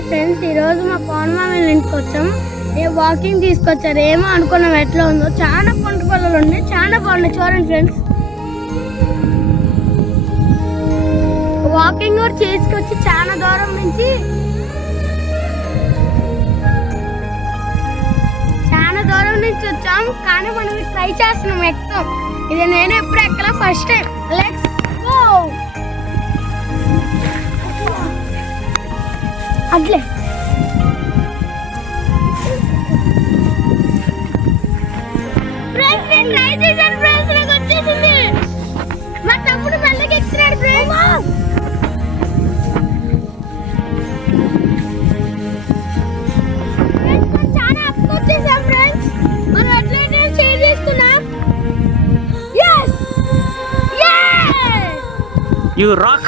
Hi friends, ఈరోజు మా పవన్ మామయ్య ఇంటికి వచ్చాం. వాకింగ్ తీసుకొచ్చారు. ఏమో అనుకున్నాం ఎట్లా ఉందో. చాలా పంట పొలాలు ఉన్నాయి, చాలా బాగున్నాయి. చూడండి ఫ్రెండ్స్, వాకింగ్ కూడా చేసుకొచ్చి చాలా దూరం నుంచి వచ్చాం. కానీ మనం ట్రై చేస్తున్నాం ఎక్కుతాం. ఇది నేను ఎప్పుడు ఎక్కలా, ఫస్ట్ టైం. Let's go. అట్లే ఫ్రెండ్స్, నేను ట్రై చేశాను ఫ్రెండ్స్, నాకు వచ్చేసింది. మా తమ్ముడు మెల్లగా ఎక్కుతున్నాడు ఫ్రెండ్స్. చాలా అప్పు వచ్చేసాం ఫ్రెండ్స్. మనం ఎట్లయితే షేర్ చేసుకున్నాం. You rock!